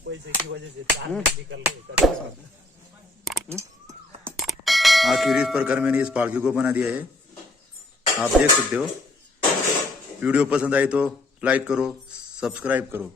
पैसे की वजह से निकल रहे। आखिर इस प्रकार मैंने इस पालकी को बना दिया है, आप देख सकते हो। वीडियो पसंद आई तो लाइक करो, सब्सक्राइब करो।